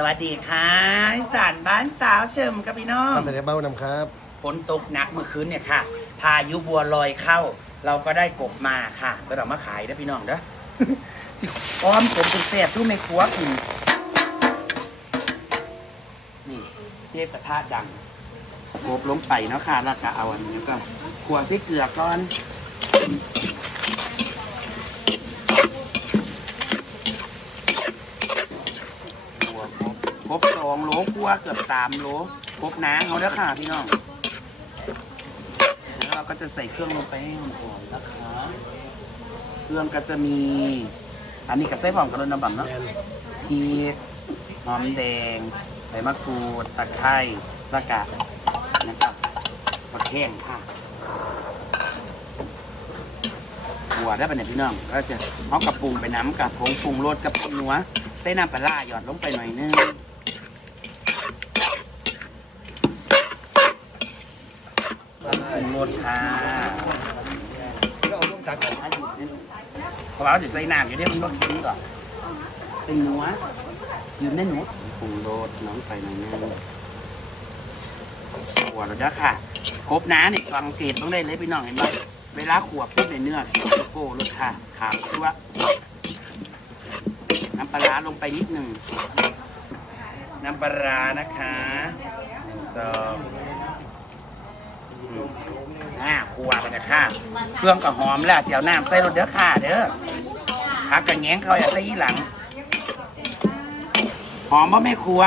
สวัสดีค่ะอีสานบ้านสาวเฉิมกับพี่น้องข้าวใส่เบ้านำครับฝนตกหนักเมื่อคืนเนี่ยค่ะ พายุบัวลอยเข้า เราก็ได้กบมาค่ะก็เรามาขายนะพี่น้องเด้อสิอ้อมกบเป็นแซ่บทุกในครัวกินนี่เชฟกระทะดังกบลงไปเนาะค่ะแล้วก็เอาอันนี้ก็ขัวใส่เกลือก่อน ตัว ครบสองโลกว่าเกือบสามโลครบน้ำเอาเด้อค่ะพี่น้องแล้วเราก็จะใส่เครื่องลงไปให้มันก่อนนะคะ เครื่องก็จะมี อันนี้กับไส้ผองกับรสน้ำบั่มเนาะพริกหอมแดงใบมะกรูดตะไคร้แล้วก็นะครับมะแข้งค่ะหัวได้ปะเนี่ยพี่น้องก็จะเอากระปรุงไปน้ำกับผงปรุงรสกับนัวใส่น้ำปลาร้าหยอดลงไปหน่อยนึง รุงรสค่ะเอาร่วมกันก่อนเพราะว่าเราจะใส่น้ำอยู่เนี่ยมันต้องกินก่อนเป็นนัวยืมได้หนูปรุงรสน้องไปหน่อยนึงหัวเราเด้อค่ะ ครบน้าเนี่ยสังเกตต้องได้เลยพี่น้องเห็นไหมเวลาขวบปุ๊บในเนื้อเขียวโกโก้รสค่ะขาวตัวน้ำปลาร้าลงไปนิดหนึ่งน้ำปลาร้านะคะจอกอ่าครัวกันนะ ค่ะเครื่องกับหอมแล้วเดี๋ยวน้ำใส่รถเด้อค่ะเด้อพักกันแง้งเขาอย่าใส่อีหลัง หอมบ่แม่ครัว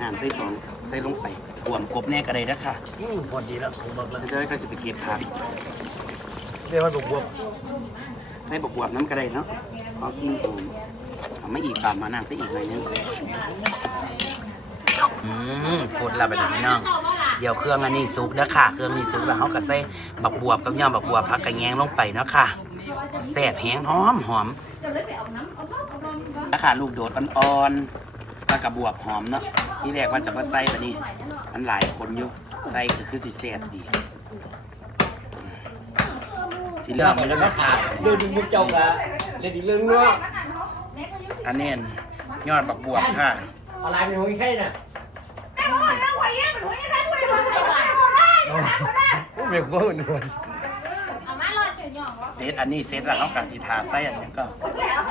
น้ำใส่สองใส่ลงไปรวมกบแน่ก็ได้นะค่ะอืมพอดีแล้วผมบอกแล้วเดี๋ยวก็จะไปเก็บผักเรียกว่าบวบใส่บวบๆน้ำก็ได้เนาะพอกินตูมเอาไม่อีกปามมาน้ำใส่อีกหน่อยนึง อืมพูดแล้วไปถึงพี่น้อง เดี๋ยวเครื่องอันนี้ซุกนะค่ะ เครื่องนี้ซุกแล้วเขาก็ใส่บักบวบกับย่อมบักบวบผักกระแยงลงไปเนาะค่ะแซ่บแห้งหอมหอมนะค่ะลูกโดดอ่อนๆแล้วกับบวบหอมเนาะที่แรกว่าจะมาใส่แบบนี้มันหลายคนอยู่ใส่ก็คือสิแซ่บดีสิเริ่มแล้วก็ขาดเรื่องมุกเจ้าละเรื่องอีกเรื่องเนื้ออันนี้ยอดบักบวบค่ะ อะไรเป็นของใช่น่ะโอ้เมียกูเหนื่อยเซตอันนี้เซตแล้วเขากับสีทาใส่อันนี้ก็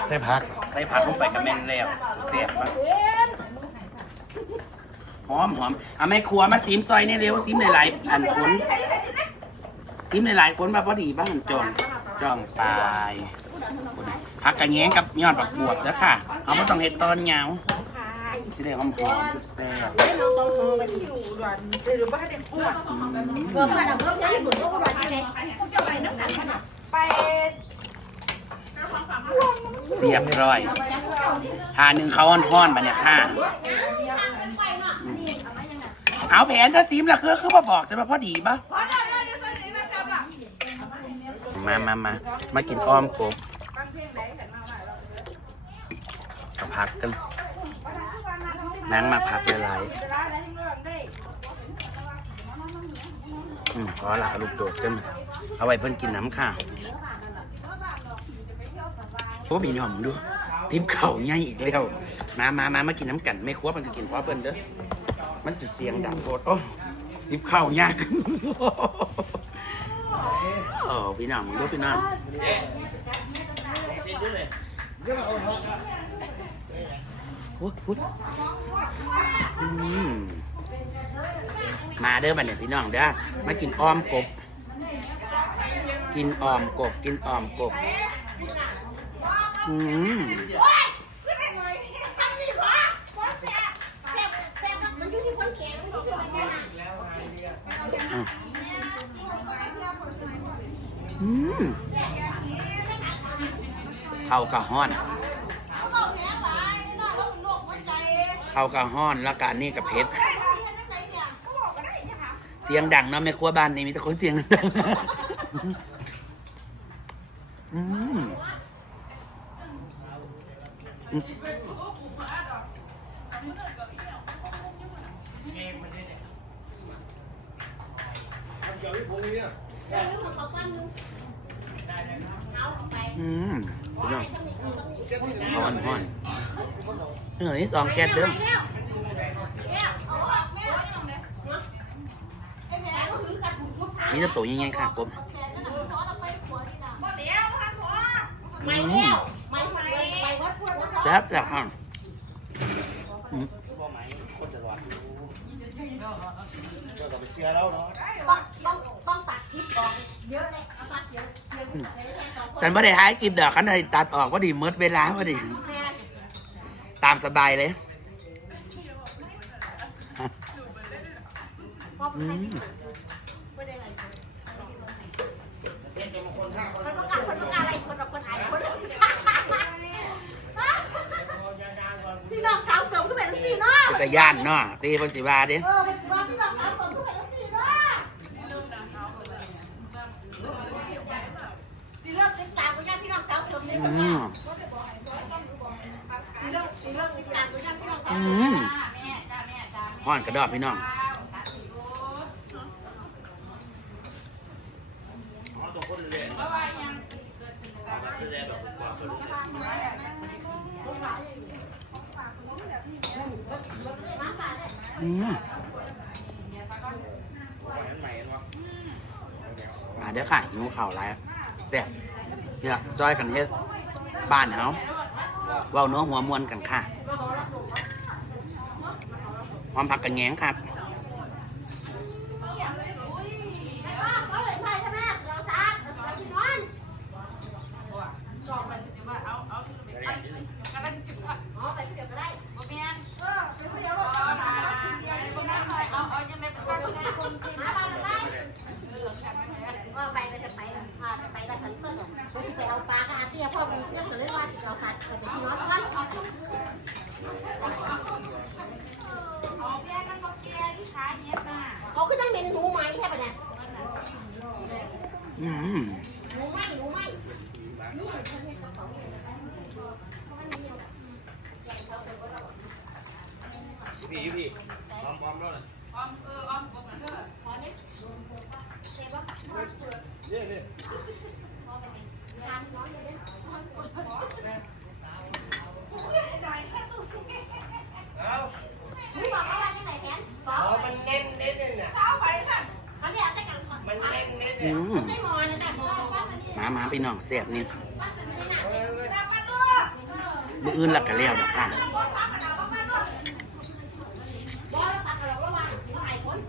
ใช่พักใส่ผักลงไปกับแม่นแล้วเสียบมาหอมหอมเอาแม่ครัวมาซีมซอยนี่เร็วซีมหลายๆอันผลซีมหลายๆผลมาพอดีบ้างจองจองตายผักกระแยงกับยอดบักบวบแล้วค่ะ เอาไม่ต้องเห็ดตอนเหงา สิได้หอมหอมแซ่บไปเรียบร้อยทาหนึ่งเขาห้อนๆมาเนี่ยค่ะเอาแผนถ้าซีมและคือคือมาบอกจะมาพอดีปะมามามามากินอ้อมกบเอาพักกัน นังมาพักเวลาอืมพอละลูกโดดกันเอาไว้เพิ่นกินน้ำค่ะโอ้มีหน่อมดูทิมเข่าใหญ่อีกแล้วมามามามากินน้ำกันไม่ครัวมันก็กินเพราะเพิ่นเด้อมันจะเสียงดังโคตรโอ้ทิมเข่ายากโอ้พี่น้องมึงดูพี่น้อง วุ้ดวุ้ดอืมมาเด้อบัดเนี่ยพี่น้องเด้อมากินอ้อมกบ กินอ้อมกบ กินอ้อมกบ อืมอืมเข้ากะห้อน เข้ากะห้อนแล้วกอันนี่กับเพชรเสียงดังเนาะแม่ครัวบ้านนี้มีแต่คนเสียงดังอืมอืมอืมพี่น้องฮ้อนฮ้อน เออนี่สองแก๊สเด้อมีแต่ตัวยังไงค่ะกบไม่แล้วไม่ไม่ไม่วัดพวดแซ่บแซ่บฮะต้องต้องต้องตัดคลิปก่อนเยอะเลยเอาตัดเยอะเยอะฉันไม่ได้ท้ายกินเดอกคันใดตัดออกพอดีเมิดเวลาพอดี ตามสบายเลยอืมคนประกาศคนประกาศอะไรคนประกาศอะไรคนพี่น้องสาวเสริมขึ้นไปทั้งสี่เนาะเป็นตะย่านเนาะตีบนสีบาเด้ เออเป็นว่าพี่น้องสาวเสริมขึ้นไปทั้งสี่เนาะสีเลิกติดตามกันยังพี่น้องสาวเสริมเนี่ย อืม สีเลิกสีเลิกติดตามกันยังพี่น้องสาว อื เสริม มห่อนกระ ดอกพี่น้องมาเด้อค่ะหิวข่าวไรแซ่บเนี่ยซอยกันเฮ็ดบ้านเฮาเว้าเนื้อหัวมวนกันค่ะ ความผักกระแงงครับ เขาเลยใช่ใช่ไหมเราช้าเราที่นอน อ๋อไปที่เดียวก็ได้เออไปที่เดียวเราต้องมากินเบียร์กินน้ำหน่อยเอาเอายังไงไปก็ได้คนที่มาบ้านได้เออไปก็จะไปพาไปแล้วฉันเพื่อนเขาที่ไปเอาปลากระอาเตี้ยพ่อมีเพื่อนก็เลยว่าเราขาดเกิดเป็นที่นอนกันเขาขึ้นตั้งเป็นหนูไหมใช่ปะเนี่ย อืมหนูไหมหนูไหมนี่พี่พี่พร้อมพร้อมแล้วเลยเนี่ยเนี่ยหนูบอกเขาว่าจะไหนแทนสอง อ๋อมันเน้นเน้นน่ะ เขาเรียกจะกัน มันเน้นเน้น อืม ไม่มอนะจ๊ะมอ มามาพี่น้องแซ่บนี่มืออื่นหลักกันแล้วดอกค่ะบอลตัดเราระวังหัวไอ้คน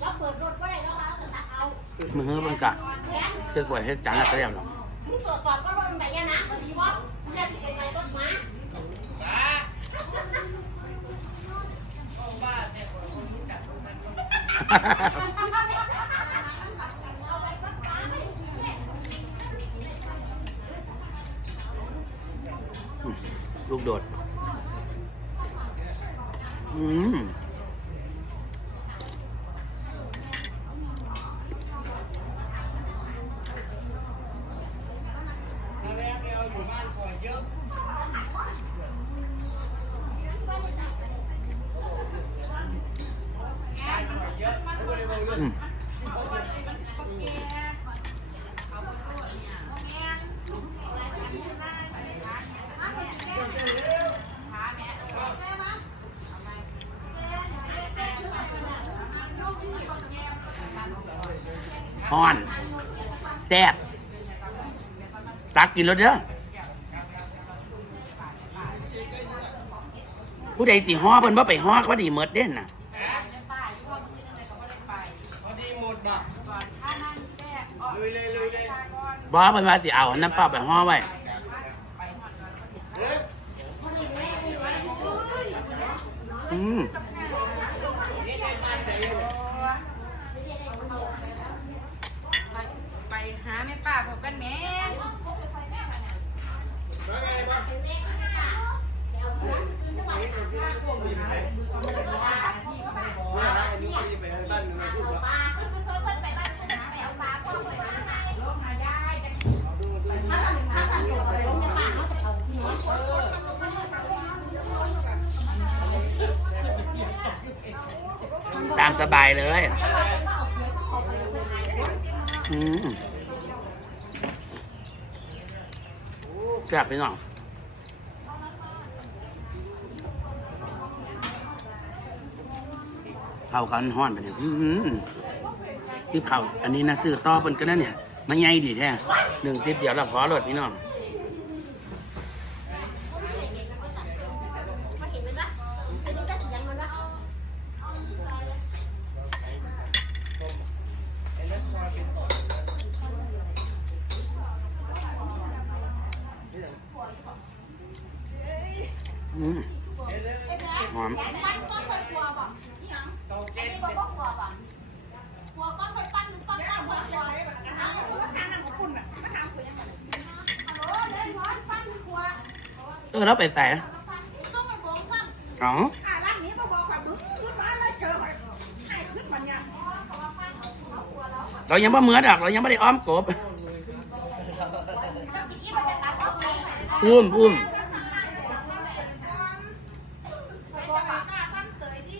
เราเปิดรถก็ได้แล้วเราจะตัดเอมือมันกะเชื่อกล้วยเฮ็ดจังหลักกันแล้วดอกมึงตรวจก่อนก็รถมันไหนนะพอดีว่าเรียกเป็นไรรถมา ลูกโดด อืม อืม ฮอนแซ่บตักกินแล้วเด้อผู้ใดสิฮ้อเพิ่นบ่ไปฮ้อเขาดีเมิดเด่นน่ะบ่ลุยเพิ่นว่าสิเอาน้ำเปล่าไปฮ้อไว้อืม ไปหาแม่ป้าพบกันแม่ปลาขึ้นไปเพิ่นไปบ้านขึ้นไปเอาปลาพ่อไปมาให้ถ้าท่านถ้าท่านอยู่กับผมเนี่ยป้าเขาจะเอาตามสบายเลย อืม ซ่บไปเน้องเผากันห้อนไปเนี่ยนี่เผาอันนี้นะซื้อต่อเป็นก็นั่นเนี่ย มันใหญ่ดีแท้หนึ่งติ๊บเดียวรับพอรถพี่น้อง เออแล้วไปแต่อ๋ออ่าร้านนี้มาบอกว่ามึงขึ้นแล้วเจอเรายังไม่เหมือดอกเรายังไม่ได้อ้อมกบอุ้มอุ้ม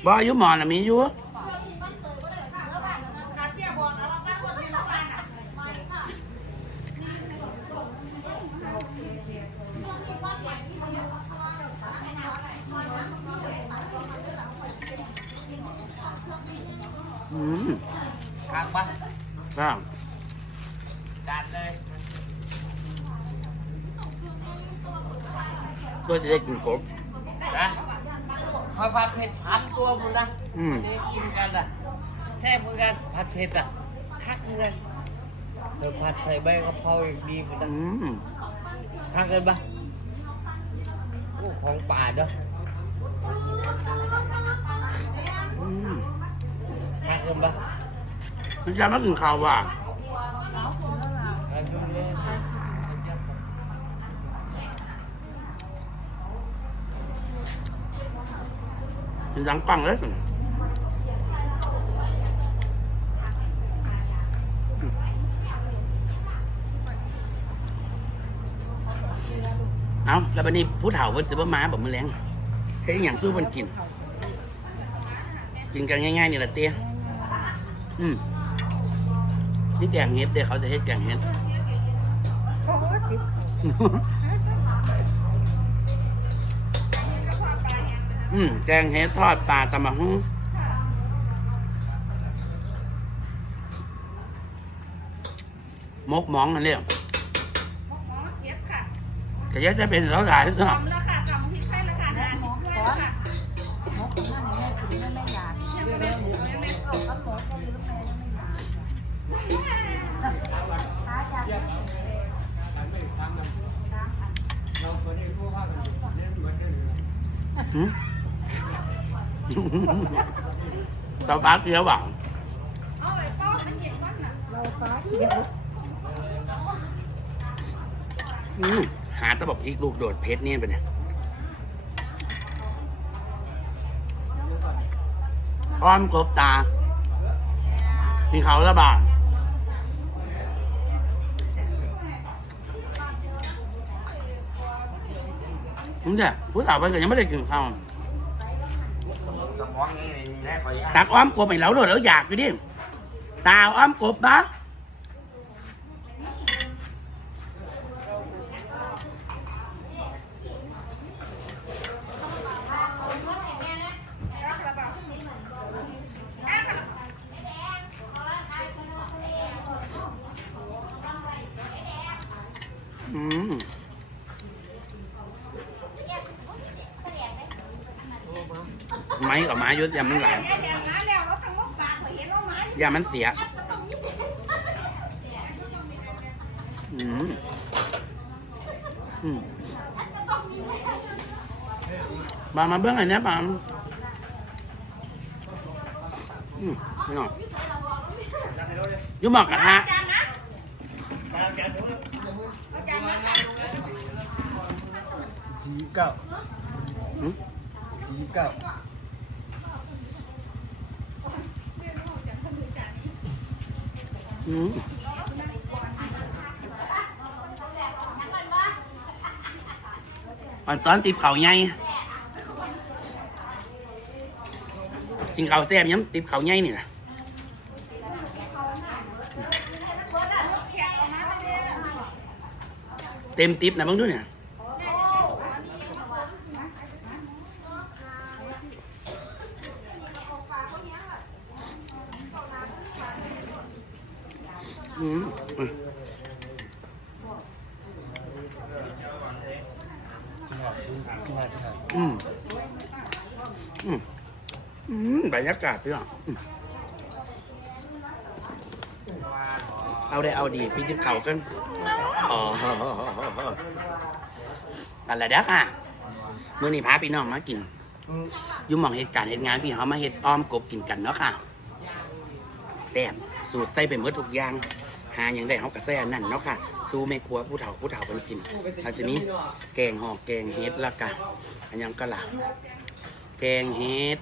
บ่อายุหมอนะมีอยู่ ปะครับจัดเลยตัวจะได้กินกบนะคอยผัดเผ็ดพันตัวบุญนะอืมได้กินกันอะแซ่บเหมือนกันผัดเผ็ดอะคักเหมือนกันเดี๋ยวผัดใส่ใบกะเพราอย่างดีบุญนะ อืมคักเลยปะโอ้ของป่าเด้ออืมคักเลยปะ มันจะมากินข้าวว่ะคักเลยเป็นดังปังเลยเอาแล้วบันนี้ผู้เฒ่าเพิ่นสิบ่มาบ่มื้อแลงเฮ็ดอหยังสู้เพิ่นกิน กินกันง่ายๆนี่ล่ะเตี้ยอืม นี่แกงเห็ดเด้อเขาจะเฮ็ดแกงเห็ดอืมแกงเห็ดทอดปลาตำมะฮุ่งมกหมองอันเนี้ยหมอเทียบค่ะแต่ยังจะเป็นสาวสายก็กล่อมราคากล่อมพริกไทยราคาห้าสิบห้าค่ะหืมตาฟ้าเขียวหวังเอาไอ้ป้อมัน เย็นวันน่ะอืมหาตะบอกพริกลูกโดดเพชรเนี่ยไปเนี่ยอ้อมกบตา มีเขาระบาด นี่แหละผู้สาวไปก็ยังไม่ได้กินข้าวสมองสมองนี่มีแน่คอยอะตักอ้อมกบไปแล้วโดดแล้วอยากอยู่ดิตาอ้อมกบปะอืม ไม้กับไม้ยุดยามันหลายแม่แดงนะแล้วเราต้องว่าปากเห็นว่าไม้ยามันเสียอืมอืมบางมาเบื้องอันเนี้ยบางอืมนี่หน่อยอยุ่หมอกกระทะจานนะแกแกเดี๋ยวเอาจานนะค่ะสี่เก้าอืมสี่เก้า มันตอนติบเขาใหญ่กินข้าวแซ่บย้ำติบเขาใหญ่นี่นะเต็มติบนะเบ้างดูเนี่ย อืมอืม จริงเหรอจริงจริงเหรอจริงเหรอ อืมอืมอืมบรรยากาศ พี่น้องเอาได้เอาดีพี่ทิพเขากันอ๋ออะไรเด้อค่ะมื่อนี้พาพี่น้องมากินยุ่หมองเหตุการณ์เหตุงานพี่เขามาเฮ็ดอ้อมกบกินกันเนาะค่ะแซ่บสูตรใส่ไปหมดทุกอย่าง หาอย่างได้เขากระแซ่นั่นเนาะค่ะสู้แม่ครัวผู้เฒ่าผู้เฒ่าเป็นกินอาจจะมีแกงห่อแกงเฮ็ดละกันอันยังก็ล่ะแกงเฮ็ด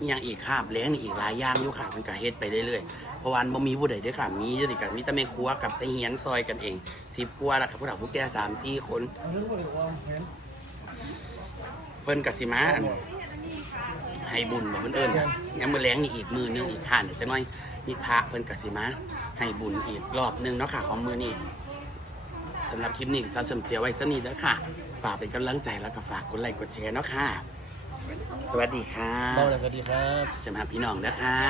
อิหยังอีกคาบแล้งนี่อีกหลายอย่างอยู่ค่ะมันก็เฮ็ดไปเรื่อยๆเพราะวันบ่มีผู้ใดเด้อค่ะมีอยู่ด้วยกันมีแต่แม่ครัวกับตะเฮียนซอยกันเองสิบกว่าแล้วกับผู้เฒ่าผู้แก่สามสี่คน เพิ่นกสิมาอันให้บุญบอกเพิ่นเอิญยังมือแรงนี่อีกมือหนึงอีกข้านจะน้อยมีพระเพิ่นกสิมาให้บุญอีกรอบหนึงเนาะค่ะของมือนี้สำหรับคลิปนี้จะเสริมเสียไว้สนิทเด้อค่ะ ฝากเป็นกำลังใจแล้วก็ฝากกดไลค์กดแชร์เนาะค่ะ สวัสดีค่ะเบาเลยสวัสดีครับ สำหรับพี่น้องเด้อค่ะ